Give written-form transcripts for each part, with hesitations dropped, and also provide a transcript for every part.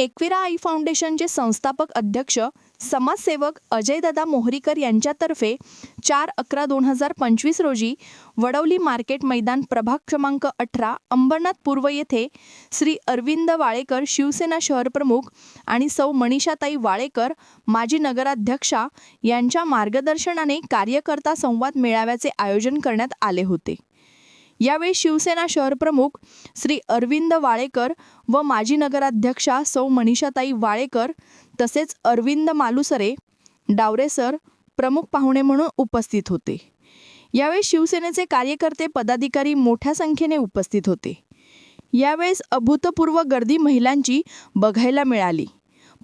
एकविरा आई फाउंडेशनचे संस्थापक अध्यक्ष समाजसेवक अजयदादा मोहरीकर यांच्यातर्फे 4/11/2025 रोजी वडवली मार्केट मैदान प्रभाग क्रमांक 18 अंबरनाथ पूर्व येथे श्री अरविंद वाळेकर शिवसेना शहरप्रमुख आणि सौ मनीषाताई वाळेकर माजी नगराध्यक्षा यांच्या मार्गदर्शनाने कार्यकर्ता संवाद मेळाव्याचे आयोजन करण्यात आले होते। यावेळी शिवसेना शहरप्रमुख श्री अरविंद वाळेकर व माजी नगराध्यक्षा सौ मनीषाताई वाळेकर तसेच अरविंद मालुसरे डावरे सर प्रमुख पाहुणे म्हणून उपस्थित होते। यावेळी शिवसेनेचे कार्यकर्ते पदाधिकारी मोठ्या संख्येने उपस्थित होते। यावेळेस अभूतपूर्व गर्दी महिलांची बघायला मिळाली।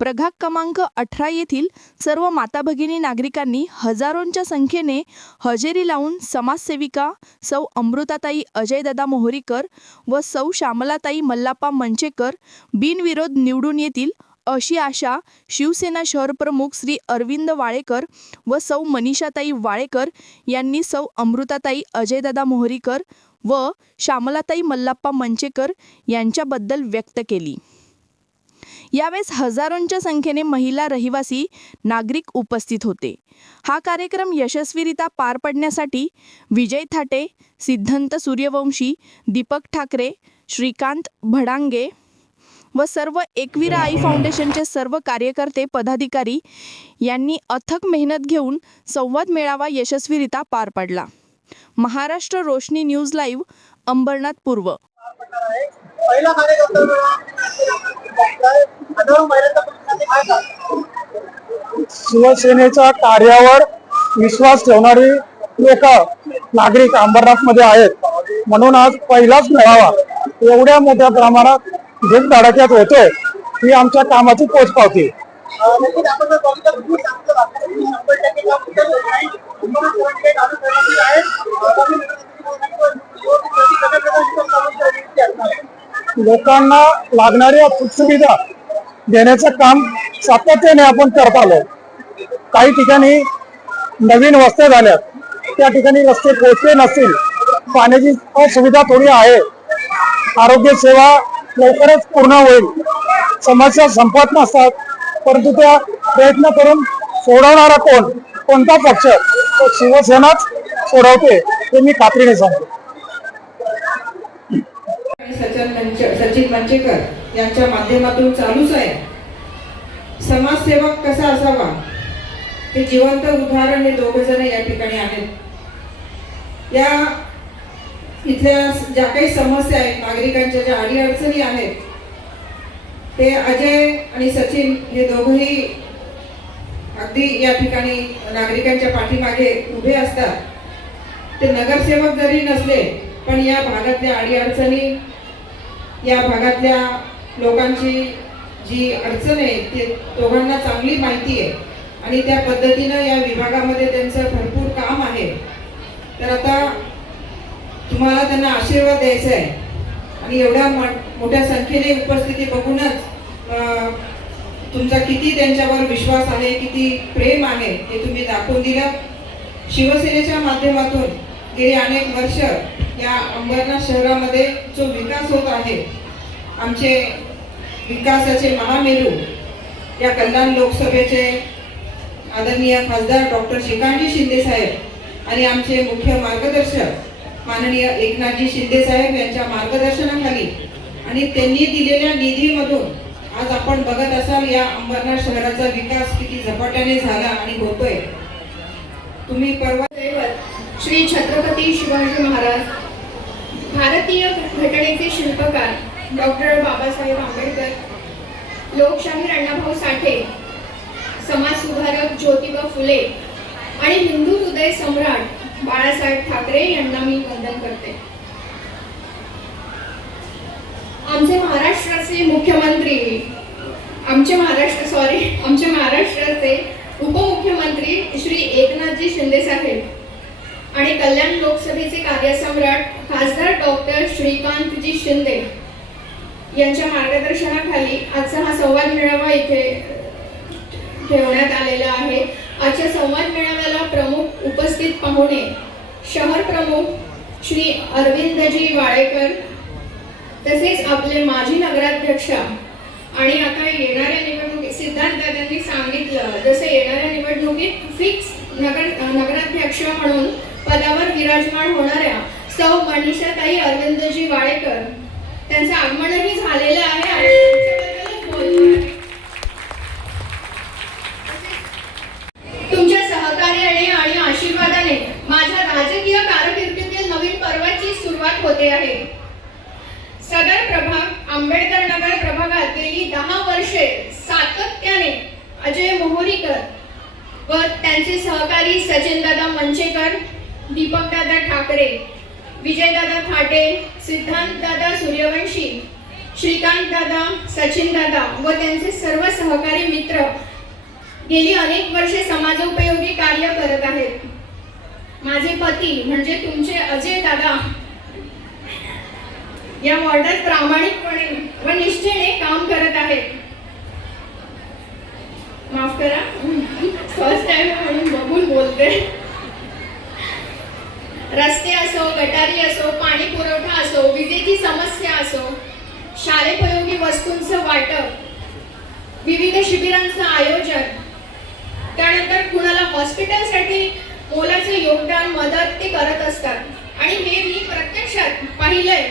प्रभाग क्रमांक 18 येथील सर्व माता भगिनी नागरिकांनी हजारोंच्या संख्येने हजेरी लावून समाजसेविका सौ अमृताताई अजयदादा मोहरीकर व सौ श्यामलाताई मल्लाप्पा मंचेकर बिनविरोध निवडून येतील अशी आशा शिवसेना शहरप्रमुख श्री अरविंद वाळेकर व सौ मनीषाताई वाळेकर यांनी सौ अमृताताई अजयदादा मोहरीकर व श्यामलाताई मल्लाप्पा मंचेकर यांच्याबद्दल व्यक्त केली। यावेळेस हजारोंच्या संख्येने महिला रहिवासी नागरिक उपस्थित होते। हा कार्यक्रम यशस्वीरित्या पार पडण्यासाठी विजय थाटे, सिद्धांत सूर्यवंशी, दीपक ठाकरे, श्रीकांत भडांगे व सर्व एकविरा आई फाउंडेशनचे सर्व कार्यकर्ते पदाधिकारी यांनी अथक मेहनत घेऊन संवाद मेळावा यशस्वीरित्या पार पडला। महाराष्ट्र रोशनी न्यूज लाईव्ह अंबरनाथ पूर्व। शिवसेनेच्या कार्यावर विश्वास ठेवणारी लोक नागरिक अंबरनाथ मध्ये आहेत, म्हणून आज पहिलाच मेळावा एवढ्या मोठ्या प्रमाणात धडक्यात होतोय ही आमच्या कामाची पोचपावती। लोकांना लागणाऱ्या सुविधा देण्याचं काम सातत्याने आपण करत आलो। काही ठिकाणी नवीन वस्त्या झाल्यात, त्या ठिकाणी रस्ते पोहोचले नसतील, पाण्याची असुविधा थोडी आहे, आरोग्य सेवा लवकरच पूर्ण होईल, समस्या संपत नसतात, परंतु त्या प्रयत्न करून सोडवणारा कोणता पक्ष तो शिवसेनाच सोडवते हे मी खात्रीने सांगतो। सचिन मंचेकर यांच्या माध्यमातून चालूच आहे। समाजसेवक कसा असावा हे जिवंत उदाहरण हे दोघ जण या ठिकाणी आहेत। या इथल्या ज्या काही समस्या आहेत, नागरिकांच्या ज्या अडीअडचणी आहेत, ते अजय आणि सचिन हे दोघंही अगदी या ठिकाणी नागरिकांच्या पाठीमागे उभे असतात। ते नगरसेवक जरी नसले पण या भागातल्या अडीअडचणी, या भागातल्या लोकांची जी अडचण आहे ते दोघांना चांगली माहिती आहे आणि त्या पद्धतीनं या विभागामध्ये त्यांचं भरपूर काम आहे। तर आता तुम्हाला त्यांना आशीर्वाद द्यायचा आहे आणि एवढ्या मोठ्या संख्येने उपस्थिती बघूनच तुमचा किती त्यांच्यावर विश्वास आहे, किती प्रेम आहे हे तुम्ही दाखवून दिलं। शिवसेनेच्या माध्यमातून गेली अनेक वर्ष या अंबरनाथ शहरामध्ये जो विकास होत आहे, आमचे विकासाचे महामेरू या कल्याण लोकसभेचे आदरणीय खासदार डॉक्टर श्रीकांतजी शिंदे साहेब आणि आमचे मुख्य मार्गदर्शक माननीय एकनाथजी शिंदे साहेब यांच्या मार्गदर्शनाखाली आणि त्यांनी दिलेल्या निधीमधून आज आपण बघत असाल या अंबरनाथ शहराचा विकास किती झपाट्याने झाला आणि होतोय। तुम्ही परवा श्री छत्रपती शिवाजी महाराज, भारतीय घटनेचे शिल्पकार डॉक्टर बाबासाहेब आंबेडकर, लोकशाहीर अण्णाभाऊ साठे, समाज सुधारक ज्योतिबा फुले आणि हिंदू हृदय सम्राट बाळासाहेब ठाकरे यांना मी वंदन करते। आमचे महाराष्ट्राचे मुख्यमंत्री, आमचे महाराष्ट्राचे उपमुख्यमंत्री श्री एकनाथजी शिंदे साहेब आणि कल्याण लोकसभेचे कार्यसम्राट खासदार डॉक्टर श्रीकांतजी शिंदे यांच्या मार्गदर्शनाखाली आजचा हा संवाद मेळावा इथे ठेवण्यात आलेला आहे। आजच्या संवाद मेळाव्याला प्रमुख उपस्थित पाहुणे शहर प्रमुख श्री अरविंदजी वाळेकर, तसेच आपले माजी नगराध्यक्षा आणि आता येणाऱ्या निवडणुकीत सिद्धार्थ दादांनी सांगितलं जसं येणाऱ्या निवडणुकीत फिक्स नगराध्यक्ष म्हणून पदावर विराजमान होणाऱ्या सौ मनीषाताई अरविंदजी वाळेकर त्यांचं आगमनही झालेलं आहे आणि त्यांच्याबद्दलच बोलणार आहे. तुमच्या सहकार्याने आणि आशीर्वादाने माझ्या राजकीय कारकिर्दीतील नवीन पर्वाची सुरुवात होते आहे. सदर प्रभाग आंबेडकर नगर प्रभागात गेली 10 वर्षे सातत्याने अजय मोहोरीकर व त्यांचे सहकारी सचिनदादा मंचेकर, दीपकदादा ठाकरे, विजयदादा थाटे, सिद्धांतदादा सूर्यवंशी, श्रीकांतदादा, सचिनदादा व त्यांचे सर्व सहकारी मित्र गेली अनेक वर्षे समाजोपयोगी कार्य करत आहेत. माझे पती म्हणजे तुमचे अजय दादा या वॉर्डात प्रामाणिकपणे व निष्ठेने काम करत आहेत. माफ करा, फर्स्ट टाइम म्हणून बघून बोलते. रस्ते असो, गटारी असो, पाणी पुरवठा असो, विजेची समस्या असो, शाळेपयोगी वस्तूंचं वाटप, विविध शिबिरांचं आयोजन, त्यानंतर कुणाला हॉस्पिटलसाठी मोलाचे योगदान मदत ते करत असतात. आणि हे मी प्रत्यक्षात पाहिलंय.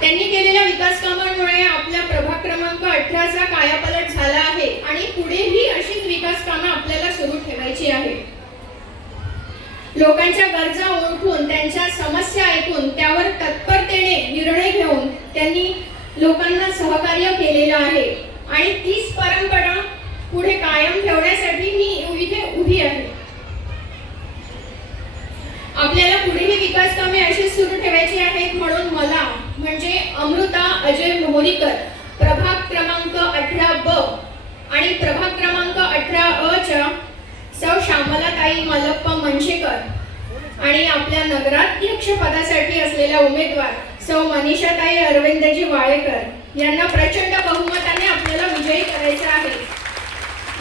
त्यांनी केलेल्या विकास कामांमुळे आपल्या प्रभाग क्रमांक 18चा कायापालट झाला आहे आणि पुढेही अशीच विकास कामं आपल्याला सुरू ठेवायची आहे. लोकांच्या गरजा ओळखून त्यांच्या समस्या ऐकून त्यावर तत्परतेने निर्णय घेऊन त्यांनी लोकांना सहकार्य केलेलं आहे आणि तीच परंपरा पुढे कायम ठेवण्यासाठी मी इथे उभी आहे. आपल्याला पुढेही विकास कामे अशीच सुरू ठेवायची आहेत म्हणून मला म्हणजे अमृता अजय मोहोरीकर प्रभाग क्रमांक 18 ब आणि प्रभाग क्रमांक 18 अ च्या सौ श्यामलाताई मल्लप्पा मंचेकर आणि आपल्या नगराध्यक्ष पदासाठी असलेल्या उमेदवार सौ मनीषाताई अरविंदजी वाळेकर यांना प्रचंड बहुमताने आपल्याला विजयी करायचं आहे.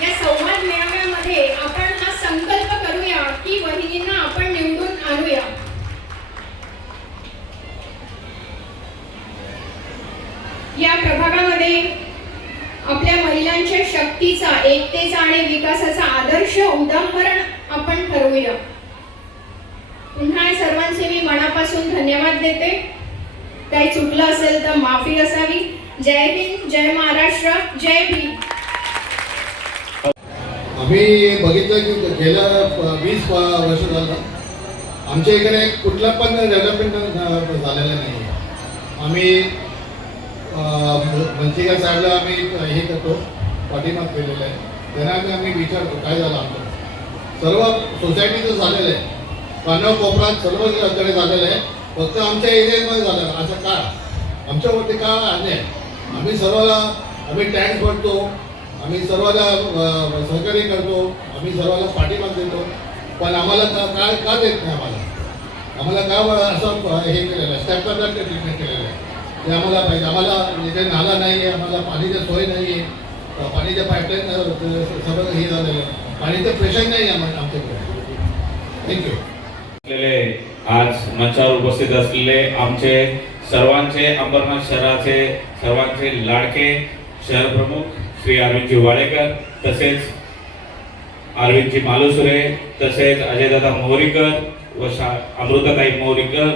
या संवाद मेळाव्यामध्ये आपण हा संकल्प करूया की वहिनींना आपण निवडून आणूया. या प्रभागामध्ये आपल्या महिलांच्या शक्तीचा, एकतेचा आणि विकासाचा आदर्श उदाहरण आपण ठरवूया. पुन्हा सर्वांचे मी मनापासून धन्यवाद देते. काही चुकलं असेल तर माफी असावी. जय हिंद, जय महाराष्ट्र, जय भीम. आम्ही बघितलं की गेल्या 20 वर्ष झालं आमच्या इकडे कुठला पण डेव्हलपमेंट झालेलं नाही. आम्ही मंचिका साहेबला आम्ही हे करतो, पाठिंबा केलेला आहे. त्यांना आम्ही विचारतो काय झालं आमचं. सर्व सोसायटीचं झालेलं आहे, कानाकोपऱ्यात सर्वकडे झालेलं आहे. फक्त आमच्या एरियामध्ये झालं असं का? आमच्यावरती का अन्याय? आम्ही सर्वाला टॅक्स भरतो, आम्ही सर्वाला सहकार्य करतो, आम्ही सर्वाला पाठिंबा देतो, पण आम्हाला का देत नाही? आम्हाला का असं हे केलेलं आहे, स्टॅम्परला ट्रीटमेंट केलेलं आहे. ते आम्हाला पाहिजे. आम्हाला इथे नाला नाही आहे, आम्हाला पाणीची सोय नाही आहे, पाणीच्या पाईपलाईन सगळं हे झालेलं आहे, पाणीचं प्रेशर नाही आहे आमच्याकडे. थँक्यू. आज मंचावर उपस्थित असलेले आमचे सर्वांचे अंबरनाथ शहराचे सर्वांचे लाडके शहर प्रमुख श्री अरविंदजी वाळेकर, तसेच अरविंदजी मालुसरे, तसेच अजयदादा मोहोरीकर व अमृताताई मोहोरीकर,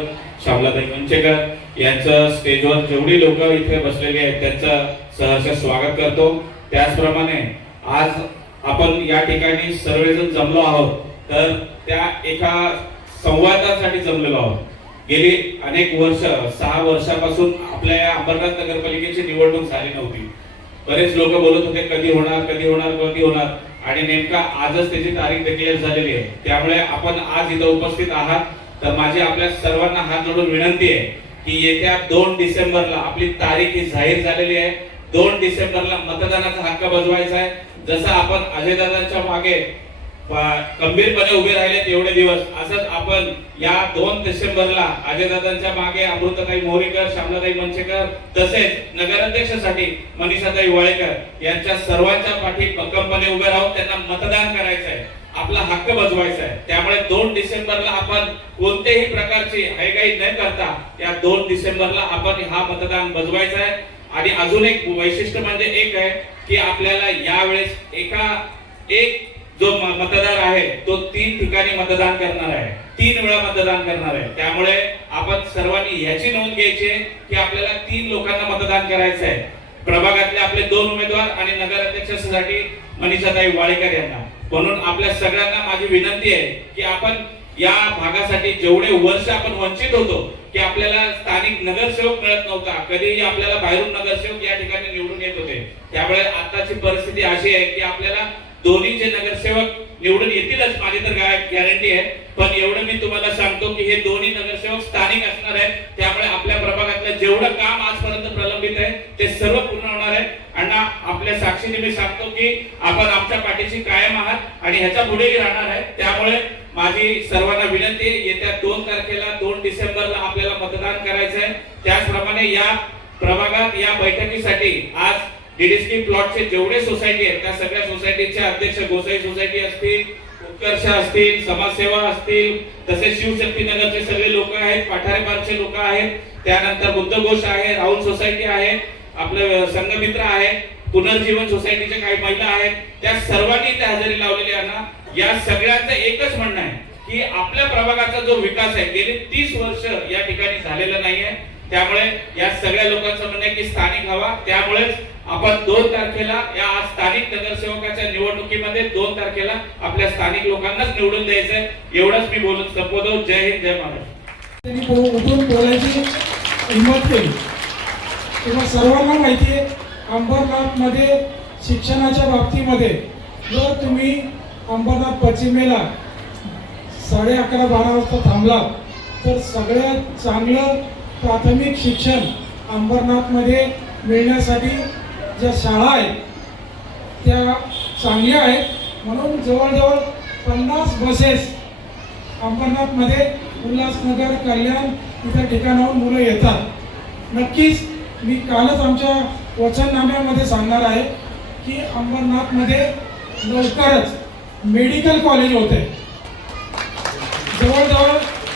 श्यामलाताई मंचेकर यांचं स्टेजवर जेवढी लोक इथे बसलेली आहेत त्यांचं सहर्ष स्वागत करतो. त्याचप्रमाणे आज आपण या ठिकाणी सर्वजण जमलो आहोत तर त्या एका संवादासाठी जमलेलो आहोत. गेली अनेक वर्ष 6 वर्षापासून आपल्या या अंबरनाथ नगरपालिकेची निवडणूक झाली नव्हती. बरेच लोक बोलत होते कधी होणार कधी होणार कधी होणार, आणि नेमका आजच त्याची तारीख डिक्लेअर झालेली आहे. त्यामुळे आपण आज इथं उपस्थित आहात तर माझी आपल्या सर्वांना हात जोडून विनंती आहे की येत्या 2 डिसेंबरला आपली तारीख ही जाहीर झालेली आहे. 2 डिसेंबरला मतदानाचा हक्क बजवायचा आहे. जसं आपण अजयदादांच्या मागे खंबीरपणे उभे राहिले एवढे दिवस, असंच आपण या 2 डिसेंबरला अजयदादांच्या मागे अमृताताई मोहोरीकर, श्यामलाताई मंचेकर तसेच नगराध्यक्षासाठी मनीषाताई वाळेकर यांच्या सर्वांच्या पाठी भक्कमपणे उभे राहून त्यांना मतदान करायचं आहे, आपला हक्क बजवायचा आहे. त्यामुळे 2 डिसेंबरला आपण कोणत्याही प्रकारची हयगय न करता या 2 डिसेंबरला आपण हा मतदान बजवायचा आहे. आणि अजून एक वैशिष्ट्य म्हणजे एक आहे की आपल्याला यावेळेस एक जो मतदार आहे तो 3 ठिकाणी मतदान करणार आहे, 3 वेळा मतदान करणार आहे. त्यामुळे आपण सर्वांनी याची नोंद घ्यायची आहे की आपल्याला 3 लोकांना मतदान करायचं आहे. प्रभागातले आपले 2 उमेदवार आणि नगराध्यक्षासाठी मनीषाताई वाळेकर यांना. म्हणून आपल्या सगळ्यांना माझी विनंती आहे की आपण या भागासाठी जेवढे वर्ष आपण वंचित होतो की आपल्याला स्थानिक नगरसेवक मिळत नव्हता, कधीही आपल्याला बाहेरून नगरसेवक या ठिकाणी निवडून येत होते. त्यामुळे आताची परिस्थिती अशी आहे की आपल्याला दोन्हीचे नगरसेवक निवडून येतीलच, माझी तर गॅरंटी आहे. पण एवढं मी तुम्हाला सांगतो की हे दोन्ही नगरसेवक स्थानिक असणार आहे. त्यामुळे आपल्या प्रभागातलं जेवढं काम आजपर्यंत प्रलंबित आहे ते सर्व पूर्ण होणार आहे. अण्णा, आपल्या साक्षीने मी सांगतो की आपण आमच्या पाठीशी कायम आहात आणि ह्याच्या पुढेही राहणार आहे. त्यामुळे माझी सर्वांना विनंती आहे, येत्या 2 तारखेला 2 डिसेंबरला आपल्याला मतदान करायचं आहे. त्याचप्रमाणे या प्रभागात या बैठकीसाठी आज डीडीसी प्लॉटचे जेवढे सोसायटी आहेत त्या सगळ्या सोसायटीचे अध्यक्ष, गोसाई सोसायटी असतील, उत्कर्ष असतील, समाजसेवा असतील, तसेच शिवशक्ती नगरचे सगळे लोक आहेत, पाठारे पार्कचे लोक आहेत, त्यानंतर बुद्धघोष आहे, राहुल सोसायटी आहे, आपलं संघमित्र आहे, पुनर्जीवन सोसायटीचे काही महिला आहेत, त्या सर्वांनी इथे हजेरी लावलेली आहे ना. या सगळ्यांचं एकच म्हणणं आहे की आपल्या प्रभागाचा जो विकास आहे गेली 30 वर्ष या ठिकाणी झालेला नाहीये. त्यामुळे या सगळ्या लोकांचं म्हणणं आहे की स्थानिक हवा. त्यामुळेच आपण 2 तारखेला या स्थानिक नगरसेवकाच्या निवडणुकीमध्ये 2 तारखेला आपल्या स्थानिक लोकांनाच निवडून द्यायचंय. एवढंच मी बोलून संपवतो. जय हिंद, जय महाराष्ट्र. त्यांनी उठून बोलायची हिंमत केली. तुम्हाला सर्वांना माहिती आहे, अंबरनाथमध्ये शिक्षणाच्या बाबतीमध्ये जर तुम्ही अंबरनाथ पश्चिमेला 11:30-12 वाजता थांबला तर सगळ्यात चांगलं प्राथमिक शिक्षण अंबरनाथमध्ये मिळण्यासाठी ज्या शाळा आहेत त्या चांगल्या आहेत. म्हणून जवळजवळ 50 बसेस अंबरनाथमध्ये उल्हासनगर, कल्याण इथं ठिकाणाहून मुलं येतात. नक्कीच मी कालच आमच्या वचननाम्यामध्ये सांगणार आहे की अंबरनाथमध्ये लवकरच मेडिकल कॉलेज होते. जवळजवळ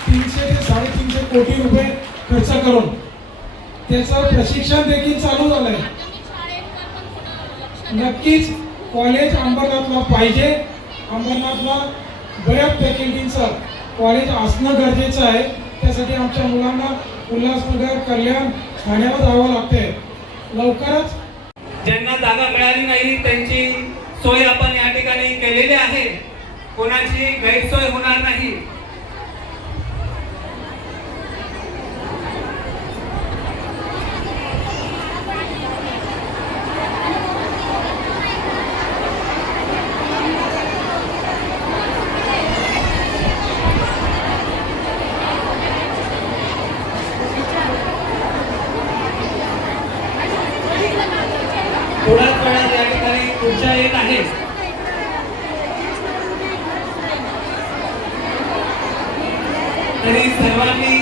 300 ते 350 कोटी रुपये खर्च करून त्याचं प्रशिक्षण देखील चालू झालंय. नक्कीच कॉलेज अंबरनाथला पाहिजे. अंबरनाथला बऱ्याच फॅकल्टीचं कॉलेज असणं गरजेचं आहे. त्यासाठी आमच्या मुलांना उल्हासनगर, कल्याण, ठाण्याला जावं लागते. लवकरच ज्यांना जागा मिळाली नाही त्यांची सोय आपण या ठिकाणी केलेली आहे. कोणाची गैरसोय होणार नाही. थोड्याच वेळात या ठिकाणी खुर्च्या येत आहेत. तरी सर्वांनी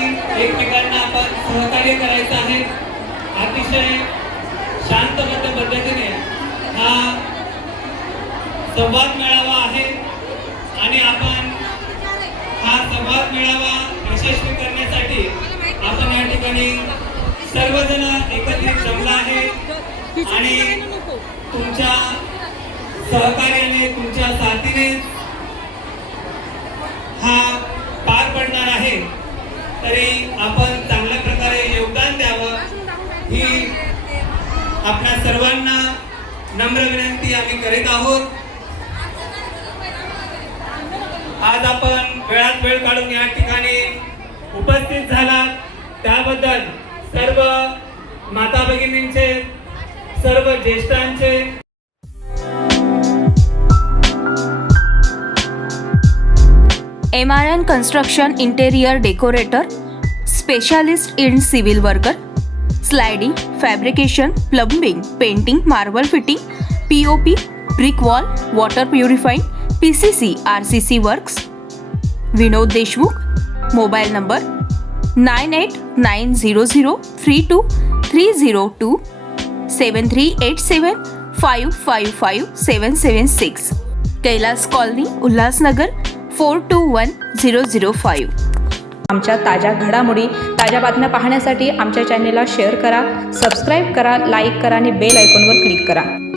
एकमेकांना आपण सहकार्य करायचं आहे. अतिशय शांतबद्ध पद्धतीने हा संवाद मेळावा आहे आणि आपण हा संवाद मेळावा यशस्वी करण्यासाठी आपण या ठिकाणी सर्वजण एकत्रित जमला आहे आणि तुमच्या सहकार्याने, तुमच्या साथीने हा पार पडणार आहे. तरी आपण चांगल्या प्रकारे योगदान द्यावं ही आपल्या सर्वांना नम्र विनंती आम्ही करीत आहोत. आज आपण वेळात वेळ काढून या ठिकाणी उपस्थित झाला त्याबद्दल सर्व माता भगिनींचे, सर्व ज्येष्ठांचे MRN Construction Interior Decorator, Specialist in Civil Worker, Sliding, Fabrication, Plumbing, Painting, Marble Fitting, POP, Brick Wall, Water Purifying, PCC, RCC Works. Vinod Deshmukh, Mobile number 9890032302 7387555776. Kailas colony, Ulhasnagar 421005. आमच्या ताज्या घडामोडी, ताज्या बातम्या पाहण्यासाठी आमच्या चॅनेलला शेअर करा, सबस्क्राईब करा, लाईक करा आणि बेल आयकॉनवर क्लिक करा.